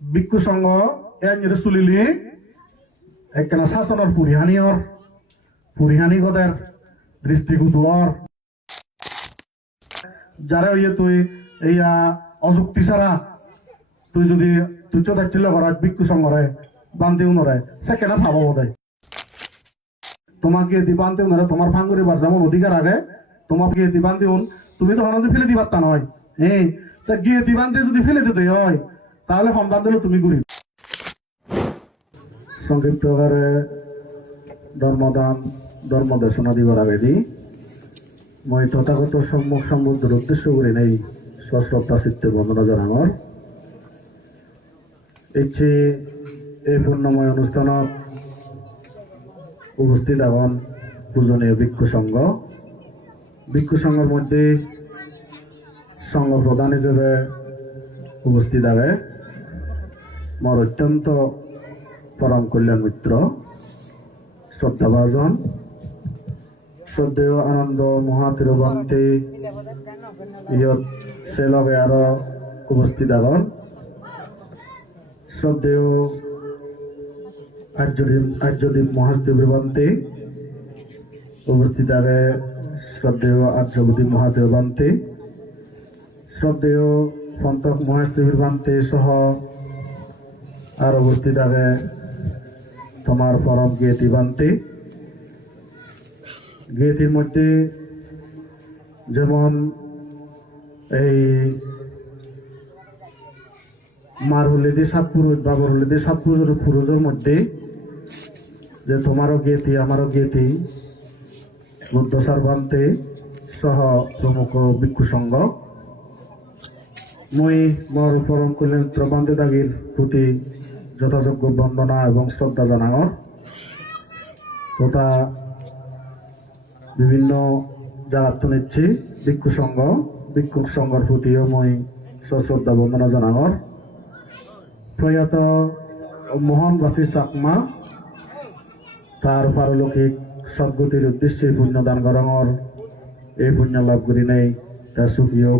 ভিক্ষু সংঘ এন চুলিলি একখানা শাসনের পুরিহানি গদের দৃষ্টিগুতর যারা ইয়ে তুই এইয়া অযুক্তি ছাড়া তুই যদি তুই চোদাচ্ছিল করা ভিক্ষু সংঘরে বান্ধিও নরে সে কেন ভাবো বোধ তোমাকে এটি বানতে উনারা তোমার ফাঙ্গুরি বার যেমন অধিকার আগে তোমাকে এটি বানতে উন তুমি তো হনতে ফেলে দিবার তা নয় হ্যাঁ তা গিয়ে এটি বানতে যদি ফেলে দিতে হয় তাহলে সন্তান দিলে তুমি ঘুরি সংক্ষিপ্ত আকারে ধর্মদান ধর্ম দেশনা দিবার আগে দি মই তথাগত সম্মুখ সম্বুদ্ধের উদ্দেশ্য করে নেই সশ্রদ্ধা চিত্তে বন্দনা জানানোর ইচ্ছে এই পূর্ণময় অনুষ্ঠানত উপস্থিত এখন পূজনীয় ভিক্ষু সংঘের মধ্যে সংঘ প্রধান হিসেবে উপস্থিত আছে মোর অত্যন্ত পরম কল্যাণ মিত্র শ্রদ্ধাভাজন শ্রদ্ধেয় আনন্দ মহাতিরুবন্তি ইয়ত সে লগে আরো উপস্থিত এখন শ্রদ্ধেয় আর্যদীপ মহাদেবান্তে উপস্থিত আছে শ্রদ্ধেয় আর্যদীপ মহাদেবান্তে শ্রদ্ধেয় সন্তক মহাদেবান্তে সহ আর উপস্থিত আছে তোমার পরম গীতি বান্তে গীতির মধ্যে যেমন এই মার হলিদি সাত পুরুষ বাবর হলিদি সাত পুরুষের মধ্যে যে তোমারও গীতি আমারও গীতি বুদ্ধ সারবান্তে সহ প্রমুখ ভিক্ষু সংঘ মই মোর পরম কল্যাণ প্রবন্ধে দাগির প্রতি যথাযোগ্য বন্দনা এবং শ্রদ্ধা জানানোর তথা বিভিন্ন জায়গা নিচ্ছি ভিক্ষু সংঘর প্রতিও মই সশ্রদ্ধা বন্দনা জানানোর প্রয়াত মোহনবাসী চাকমা তার পারলৌকিক সদ্গতির উদ্দেশ্যে পুণ্যদান করানোর এই পুণ্য লাভ করি নেই তা সুখীয়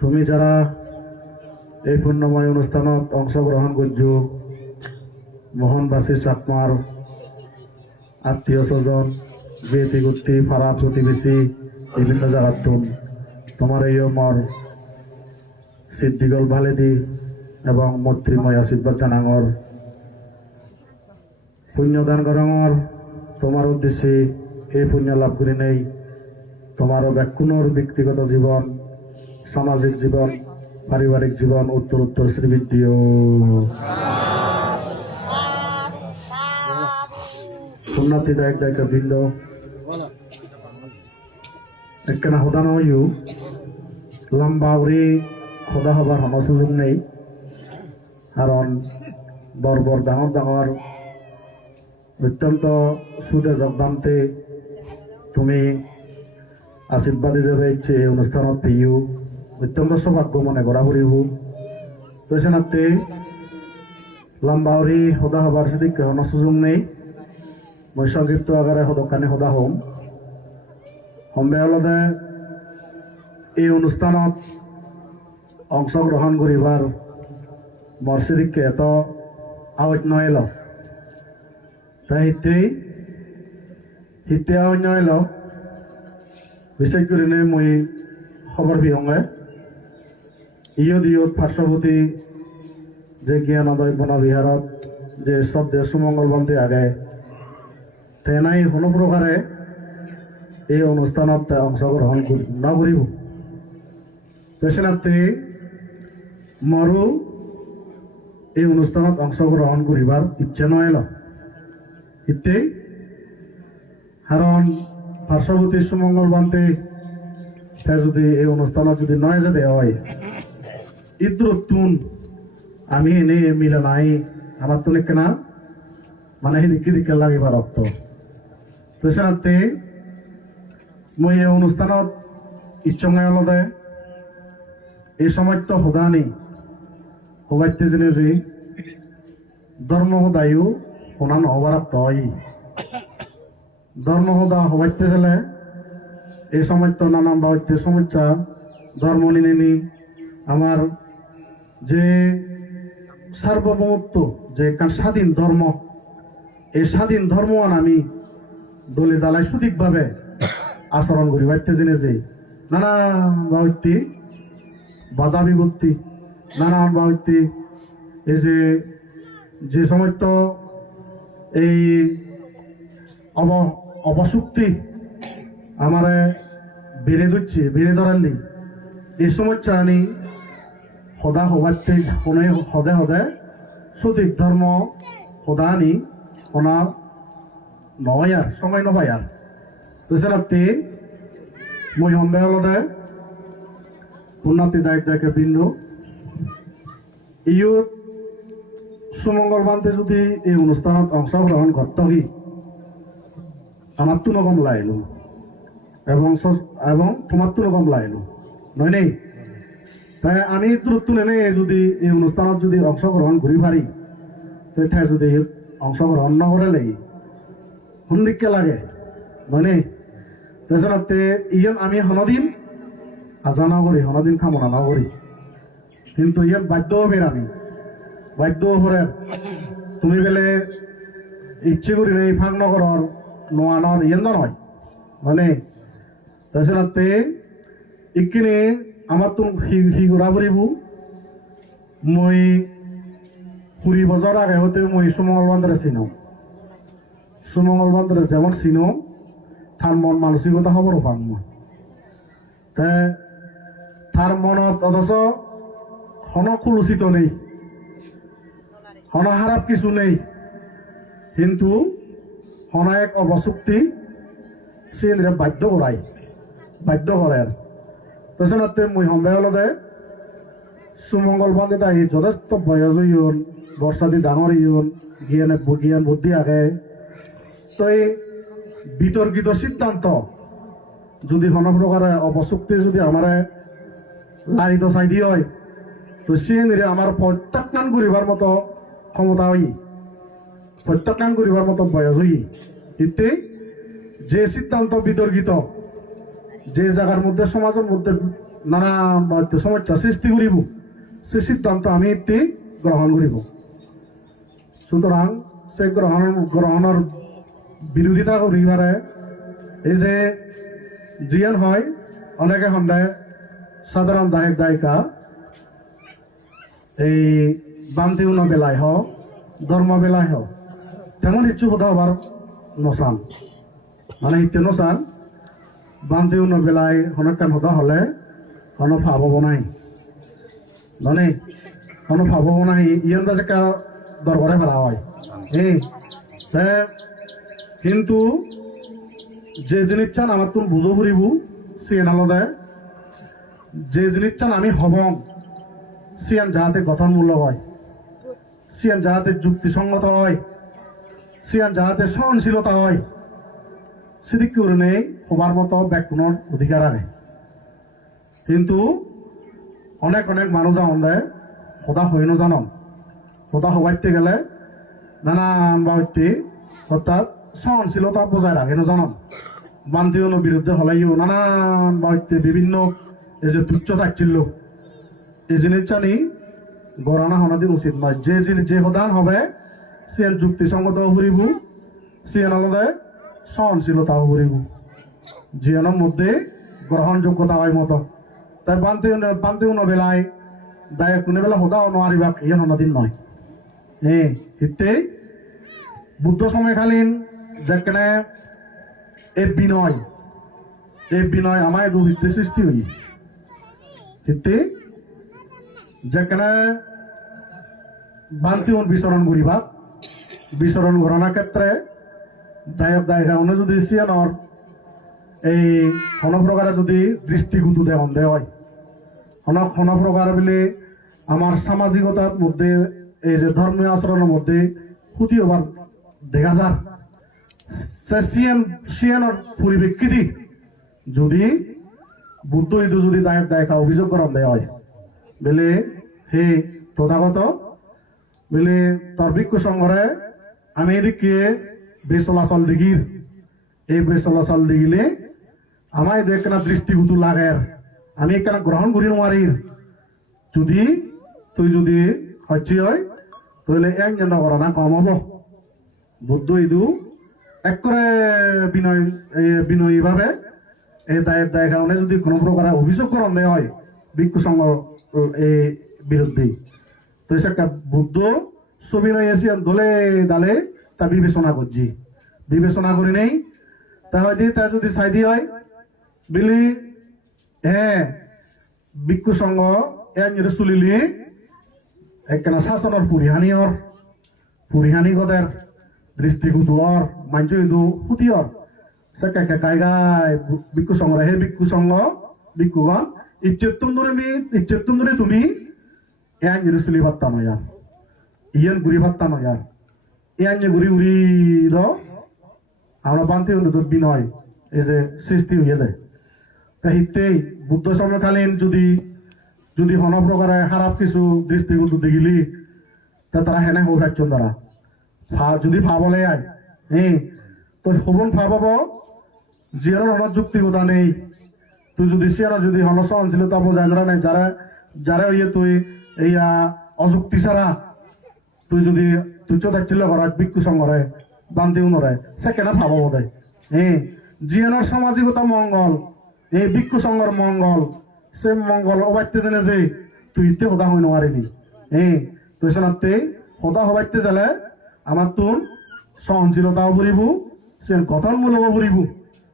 তুমি যারা এই পুণ্যময় অনুষ্ঠানত অংশগ্রহণ করছ মোহনবাসী চাকমার আত্মীয় স্বজন গেতি গুটি ফাড়া প্রতিবেশী বিভিন্ন জায়গাত তোমার এই মর সিদ্ধিগল ভালে দি এবং মৈত্রীময় আশীর্বাদ জানাঙর পুণ্যদান করাঙর তোমার উদ্দেশ্যে এই পুণ্য লাভ করি নেই তোমারও ব্যাকুণর ব্যক্তিগত জীবন সামাজিক জীবন পারিবারিক জীবন উত্তর শ্রীবৃদ্ধি ও পুণ্যার্থীদায়ক দায়িত্ব বৃন্দ একখানা সদান হইও লম্বা উড়ি সদা হবার সময় সুযোগ নেই কারণ বৰ ডাঙৰ অত্যন্ত সুদে যোগদানতে তুমি আশীর্বাদ হিসেবে ইচ্ছে এই অনুষ্ঠানত পেয়েও অত্যন্ত সৌভাগ্য মনে করা ফুরিব পেছনাতে লম্বাউরি সদা হবার সেদিক কোনো সুযোগ নেই মই সংক্ষিপ্ত আকারে সদকানি সদা হম সম্বেদে এই অনুষ্ঠানত অংশগ্রহণ করিবার মর্শিদিককে এত আওয়াজ নইল তাই হিতে আওয়াজ নইল বিশেষ করে মই খবর বিহঙ্গে ইয়ত পার্শ্ববর্তী যে জ্ঞানোদয় বনবিহারত যে শ্রদ্ধেয় সুমঙ্গল বন্ধে আগে তেনাই কোনো প্রকারে এই অনুষ্ঠানত অংশগ্রহণ নকরিব পেছনাতে মরু এই অনুষ্ঠানত অংশগ্রহণ করিবার ইচ্ছে নইল ইতে কারণ পার্শ্ববর্তী সুমঙ্গল বান্তে যদি এই অনুষ্ঠানত যদি নয় যেতে হয় ইদ্রতুন আমি এনে মিলে নাই আমার তো লেখে না মানে দিকে লাগিবার রক্ত পেছনাতে মই এই অনুষ্ঠানত ইচ্ছায় আলাদা এই সময় তো সদানি সবাইতে জেনে যে ধর্ম সদায়ও শোনা নহবার তই ধর্ম সদা সবাইতে চলে এই সময় তো নানান বাড়িতে সমস্যা ধর্ম নিনে আমার যে সার্বভৌমত্ব যে একখান স্বাধীন ধর্ম, এই স্বাধীন ধর্ম আমি দলে দালাই সঠিকভাবে আচরণ করি বাইতে জেনে যে নানা বাহত্যি বাধা বিপত্তি নানান বাহত্যি এই যে সময় তো এই অবশক্তি আমারে বেড়ে ধরালি এই সমস্যা আনি সদা সবাইতে সদে সদে সঠিক ধর্ম সদা আনি ওনা নয় আর সময় নবাই আর বুঝছেন আপনি মই সন্দেহলতে উন্নতি দায়িত্বকে বিন্দু ইয়ো সুমঙ্গল বান্ধে যদি এই অনুষ্ঠানত অংশগ্রহণ করতে কি আমার তো নকম লাইলো এবং তোমার তো নকম লাইলো নয় নেই তাই আমি দূরত্ব নেই যদি এই অনুষ্ঠানত যদি অংশগ্রহণ করি পারি তাই যদি অংশগ্রহণ নকরে লাগি সন্দিককে লাগে নয় নেই তাছাড়াতে ইয়ান আমি হনদিন আজা না করি হনদিন কামনা না করি কিন্তু ইয়ান বাধ্য হবে আমি বাধ্য হরে তুমি বেলে ইচ্ছে করি নেই ফাঁক নগরর নোয়ানোর ইয়ান নয় মানে তাছাড়াতে ইকিনে আমার তো ঘূৰা ফুৰিব মই 20 বছর আগে হতে মই সুমঙ্গল বান্ধরে চিনো সুমঙ্গল বান্ধরে যেমন চিনো তার মন মানসিকতা খবরও পাম মই তার মনত অথচ হন কুলুচিত নেই হন খারাপ কিছু নেই কিন্তু হন এক অবশক্তি সে বাধ্য করে তাছাড়াতে মই সন্দেহলতে সুমঙ্গল বান্ধে তাই যথেষ্ট বয়স ইয়ন বর্ষা দি ডাঙর ইয়ন জ্ঞান বুদ্ধি আগে তই বিতর্কিত সিদ্ধান্ত যদি কোনো প্রকারে অপশক্তি যদি আমার লাইত চাই দিয়ে হয় তো সে আমার প্রত্যাখ্যান করিবার মতো ক্ষমতা হই প্রত্যাখ্যান করিবার মতো বয়স হই এতে যে সিদ্ধান্ত বিতর্কিত যে জায়গার মধ্যে সমাজের মধ্যে নানা সমস্যা সৃষ্টি করিব সে সিদ্ধান্ত আমি এতে গ্রহণ করিব সুতরাং সে গ্রহণের বিরোধিতা করিবারে এই যে জিয়ান হয় অনেকে সন্দেহ সাধারণ দায়িকা এই বান্তিউন বেলায় হোক ধর্ম বেলায় হোক তেমন ইচ্ছু হতে হবার নচান মানে ইত্যে নচান বান্তিউন বেলায় হনকান হতা হলে হন ভাব হব নাই মানে হন ভাব হব নাই ইয়ান যে দরকারে ফেলা হয় কিন্তু যে জিনিস চান আমার তুমি বুঝো ফুরিব সিয়ান আলাদা যে জিনিস চান আমি হবং সিয়ান যাহাতে গঠনমূলক হয় সিয়ান যাহাতে যুক্তিসঙ্গত হয় সিয়ান যাহাতে সহনশীলতা হয় সেদিক করে নেই হবার মতো ব্যাকুণর অধিকার আছে কিন্তু অনেক মানুষ আমাদের সদা হয়ে জানন সদা হবাইতে গেলে নানান বাহত্যি অর্থাৎ সহনশীলতা বজায় রাখে জানন বান্তিউনের বিরুদ্ধে হলাইও নানান বাহত্যি বিভিন্ন এই যে তুচ্ছ তাচ্ছিল্য এই জিনিস জানি গড়ানা হনাদিন উচিত নয় যে সদান হবে সিয়ান যুক্তিসঙ্গতাও ফুরিব সিয়ান আলাদা সহনশীলতাও ফুরিব জিয়ানের মধ্যে গ্রহণযোগ্যতা হয় মতো তাই বান্তিউন বেলায় দায় কোনে বেলা সদাও নোৱাৰিবা ইয়ান হনাদিন নয় এতে বুদ্ধ সময়কালীন যেখানে এই বিনয় আমার রোহিতে সৃষ্টি হই এতে যেখানে বান্তিউন বিচরণ করার ক্ষেত্রে দায়িকা যদি সিয়ানর এই কোনো প্রকারে যদি দৃষ্টিগত দেয় হয় কোনো প্রকার বলে আমার সামাজিকতার মধ্যে এই যে ধর্মীয় আচরণের মধ্যে ক্ষতি হবার দেখা যার সিয়ানর পরিপ্রেক্ষিতে যদি বুদ্ধ ইদু যদি দায়িকা অভিযোগ করা দেয় হয় বলে হে তথাগত বলে তোর ভিক্ষু সংঘরে আমি এদিকে বেচলাচল দিগির এই বেচলাচল দিগিলে আমার এখানে দৃষ্টিগত লাগে আমি এখানে গ্রহণ করি নোৱাৰিৰ যদি তুই যদি হচ্ছে হয় তাহলে একজন করা না কম হব বুদ্ধ ইদু এক করে বিনয়ী ভাবে এই দায়ের কারণে যদি কোনো প্রকার অভিযোগ করণ দেওয়া হয় ভিক্ষু সংঘ এই বিরুদ্ধে তো একটা বুদ্ধ ছবি নয় এসে দলে দালে তা বিবেচনা করছি বিবেচনা করি নেই তা হয়তো তা যদি সাইদি হয় বিলি হ্যাঁ ভিক্ষু সংঘ এক চুলিলি একখানা শাসনের পুরিহানি গদের দৃষ্টিগুতো মাঞ্চ ইদু হুতিয়র সে কাইগাই ভিক্ষু সংঘ হে ভিক্ষু সংঘ ভিক্ষুগণ ইচ্ছেতুন ধরে তুমি এক চুলি ভাত্তা নয় ইয়ান গুড়ি ভাত্তা নয় ইয়ান গুড়ি উড়ি দ আমরা বানতে বিনয় এই যে সৃষ্টি হয়ে যায় তা হিতেই বুদ্ধ সময়কালীন যদি হন প্রকারে খারাপ কিছু দৃষ্টিগত দেখিলি তা তারা হেনে হোক একজন দ্বারা যদি ভাবলে আয় তো হবন ভাবাব জিয়ার হন যুক্তিগতা নেই তুই যদি সিয়ারা যদি হন সহনশীলতা বোঝায় ধরা নাই যারা ইয়ে তুই এই অযুক্তি ছাড়া তুই চোদাচ্ছিল করা ভিক্ষু সংঘরে বান্তিও নরে সে কেন ভাবাব দেয় জিয়ানোর সামাজিকতা মঙ্গল এই ভিক্ষু সংঘর মঙ্গল সে মঙ্গল অবাইতে জেনে যে তুই ইতে সদা হই নোৱাৰিবি তুই শোনাতে সদা হবাইতে যালে আমার তোর সহনশীলতা অবরিব সে গঠনমূলক অবরিব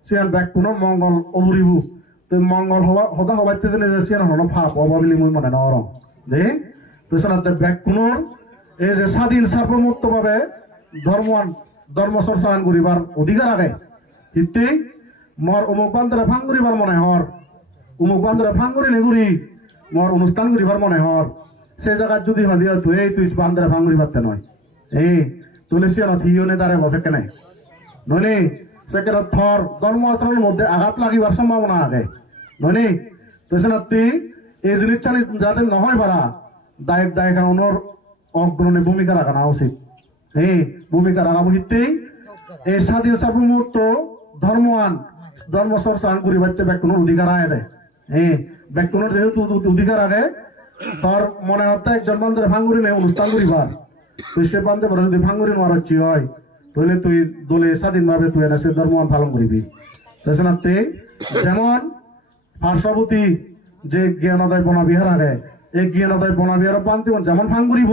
সে ব্যাকুণৰ মঙ্গল অবরিব তুই মঙ্গল সদা হবাইতে জেনে যে সে হন ভাব হবা বুলি মই মনে নৰম দে তুই শোনাতে ব্যাকুণৰ এই যে স্বাধীন সার্বভৌমত্ব ভাবে ধর্ম চর্চা করিবার অধিকার আগে কিন্তু মর অমুক বান্ধরে ভাঙ করিবার মনে হর অমুক বান্ধরে ভাঙ করি নেগুড়ি মর অনুষ্ঠান করিবার মনে হর সে জায়গা যদি হলিয়া তুই বান্ধরে ভাঙ করিবার নয় তুলে সে হিওনে দ্বারে বসে কেনে নইলে সে কেন থর ধর্ম আচরণের মধ্যে আঘাত লাগিবার সম্ভাবনা আগে নইলে তো তুই এই জিনিস চালি যাতে নহয় পারা দায় কারণের অগ্রণী ভূমিকা রাখা উচিত ভূমিকা রাখা হিতেই এই স্বাধীন সার্বভৌমত্ব ধর্ম চর্চা করিবারতে ব্যাকুণের অধিকার আয় দেয় ব্যাকুণের যেহেতু অধিকার আগে তোর মনে হতে একজন বান্ধরে ভাঙুরি নেই অনুষ্ঠান করিবার তুই সে বান্ধে পরে যদি ভাঙুরি মারছি হয় তাহলে তুই দলে স্বাধীনভাবে তুই এনে সে ধর্মমান পালন করিবি তাছাড়াতে যেমন পার্শ্ববর্তী যে জ্ঞানোদয় বনাবিহার আগে এই জ্ঞানোদয় বনাবিহার বান্ধে যেমন ভাঙুরিব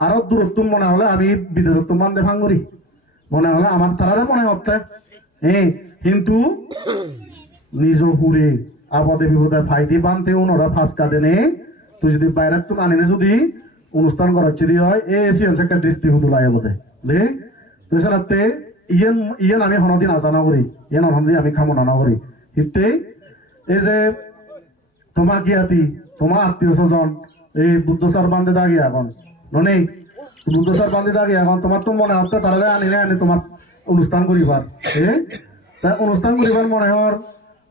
আরো দূরত্ব মনে হলে আমি বিদেশত্ব বান্ধে ভাঙুরি মনে হলে আমার তারারে মনে হতে কিন্তু নিজ হুরে আপদে বিপদে ফাইদি বানতে ওনারা ফাঁসকা দেনে তুই যদি বাইরের তো আনিনে যদি অনুষ্ঠান করাচ্ছি দিয়ে হয় এসি একটা দৃষ্টিভূত লাগে বোধে বুঝলি তুই সারাতে ইয়েন আমি হনদিন আজানা করি ইয়েন হনদিন আমি কামনা না করি হিতে এই যে তোমার জ্ঞাতি তোমার আত্মীয় স্বজন এই বুদ্ধসার বান্ধে দাগি এখন ননেই বুদ্ধসার বান্ধে দাগি এখন তোমার তো মনে হচ্ছে তারা আনি তোমার অনুষ্ঠান করিবার তা অনুষ্ঠান করিবার মনে হর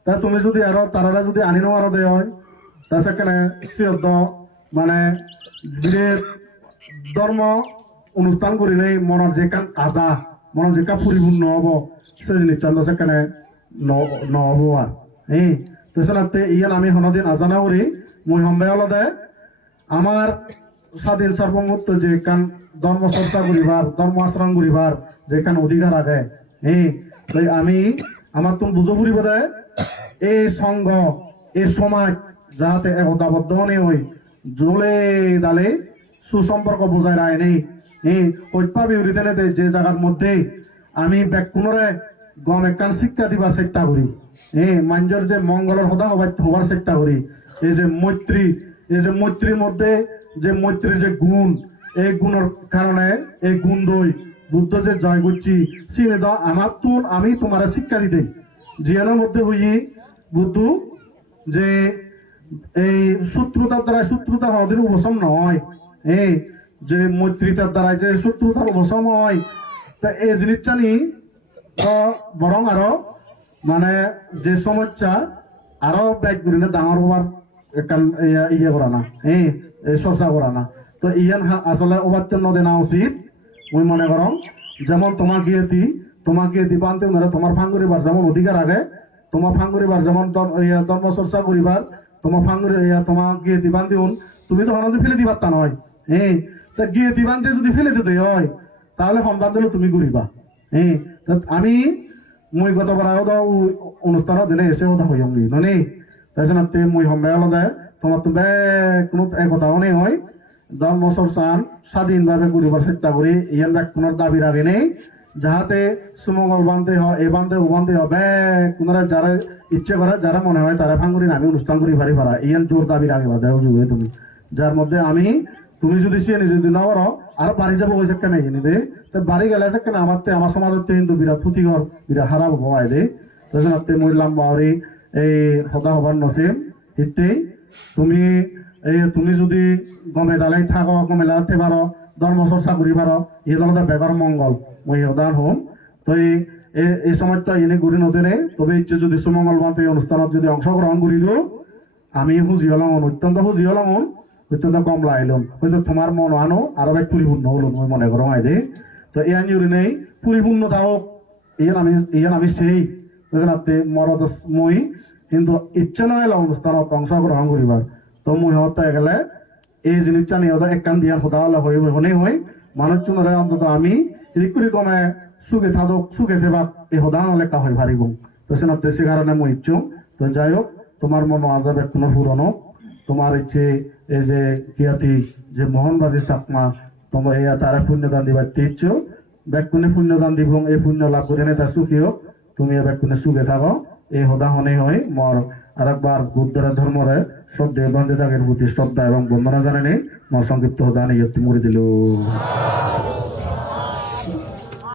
তা তুমি যদি আরো তারা যদি আনি নেওয়ারও দেয় হয় তা সেখানে সিদ্ধ মানে ধর্ম অনুষ্ঠান করি নেই মনের যে কান আজা মনের যে কা পরিপূর্ণ হব সে জিনিস চন্দ্র সেখানে নহব আর পেছনাতে ইয়ান আমি হনদিন আজানা করি মই সম্ভেয়ল দে আমার স্বাধীন সার্বভৌমত্ব যে কান ধর্ম চর্চা করিবার ধর্ম আচরণ করিবার যে কান অধিকার আগে আমি আমার তুমি বুঝো ফুরিব দে এই সংঘ এই সমাজ যাতে একতাবদ্ধ মনে হই জলে দালে সুসম্পর্ক বোঝায় রায় নেই ঐক্য বিবৃতি নেতে যে জায়গার মধ্যে আমি ব্যাকুণরে গম একখান শিক্ষা দিবার চেষ্টা করি মাঞ্জর যে মঙ্গলের সদা হবার চেষ্টা করি এই যে মৈত্রীর মধ্যে যে মৈত্রীর যে গুণ এই গুণের কারণে এই গুণ দই বুদ্ধ যে জয় করছি সিনে দ আমার তো আমি তোমার শিক্ষা দিতে জিয়ানের মধ্যে হই বুদ্ধ যে এই শত্রুতার দ্বারা শত্রুতা হওয়াদের উপশম নয় যে মৈত্রীতার দ্বারা যে শত্রুতার উপশম হয় তা এই জিনিস জানি বরং আরো মানে যে সমস্যা আরো ব্যাগ করি না ডাঙর হবার ইয়ে করা না চর্চা করা না তো ইয়ান আসলে অবাচ্য দেনা উচিত মই মনে করম যেমন তোমার গিয়েতি বানতে তোমার ফাঙ্গুরিবার যেমন অধিকার আগে তোমার ফাঙ্গুরিবার যেমন ধর্ম চর্চা করিবার তোমার ফাঙ্গুরি তোমার গিয়েতি বান্ধিউন তুমি তো হনদি ফেলে দিবার তা নয় তা গিয়ে দিবান্তে যদি ফেলে দিতে হয় তাহলে সন্তান দিলে তুমি ঘুরিবা আমি মই গতবার অনুষ্ঠানত দিনে এসে ওটা হইয়ঙ্গি ননি তাছাড়া মই সম্বায় আলাদা তোমার তো কোনো একতাও নেই হয় 10 বছর চান স্বাধীনভাবে ঘুরিবার চেষ্টা করি ইয়ান কোনো দাবি রাখি নেই যাহাতে সুমঙ্গল বান্ধে হয় এ বান্ধে ও বান্ধে হবে কোনারা যারা ইচ্ছে করে যারা মনে হয় তারা ভাঙুরি আমি অনুষ্ঠান করি পারি পারা ইয়ান জোর দাবি রাখিবা দেও যুগে তুমি যার মধ্যে আমি তুমি যদি সে নিজে দিন পারো আর বাড়ি যাবো ওই কেন দে তো বাড়ি গেলে কেন আমার সমাজের কিন্তু বিরাট ক্ষতিকর বিরাট খারাপ হওয়ায় দে তো মহিলাম বাউরি এই সদা হবার নসিম ইতেই তুমি তুমি যদি গমে দালাই থাকো গমে লাগাতে পারো 10 বছর চাকরি পারো এই ধরনের বেকার মঙ্গল মই সদান হম তো এই সময়টা এনে ঘুরি নদীরে তবে ইচ্ছে যদি সুমঙ্গল বান্ধ এই অনুষ্ঠানত যদি অংশগ্রহণ করিল আমি খুঁজি হলাম অত্যন্ত খুঁজি হলাম অত্যন্ত কম লাইলাম হয়তো তোমার মন আনো আরো এক পরিপূর্ণ হলো মই মনে করো দে তো এই আনি নেই পরিপূর্ণ থাকক ইয়ান আমি সেই মরদ মই কিন্তু ইচ্ছা নয় অনুষ্ঠানত অংশগ্রহণ করিবার তো মই হতে গেলে এই জিনিসটা নিয়ে একখান দিয়া সদা হলে হয়ে হয় মানুষজনরে অন্তত আমি রিকুরি কমে সুখে থাকক সুখে থেবাক এই সদা লেখা হয়ে পারিব তো সে কারণে মই ইচ্ছু তো যাই হোক তোমার মন আজাব কোনো পুরনো তোমার ইচ্ছে এই যে কিয়াতি যে মোহনবাদী চাকমা তোমার এই তারা পুণ্যদান দিবার ইচ্ছু ব্যাকুণে পুণ্যদান দিব এই পুণ্য লাভ করে নেই তার সুখী হোক তুমি এ ব্যাকুণে সুখে থাকো এই সদাহনে হয় মর আরেকবার বুদ্ধের ধর্মরে শ্রদ্ধে বান্ধে তাকে প্রতি শ্রদ্ধা এবং বন্দনা জানে নেই মর সংক্ষিপ্ত সদা নিয়ে মরে দিল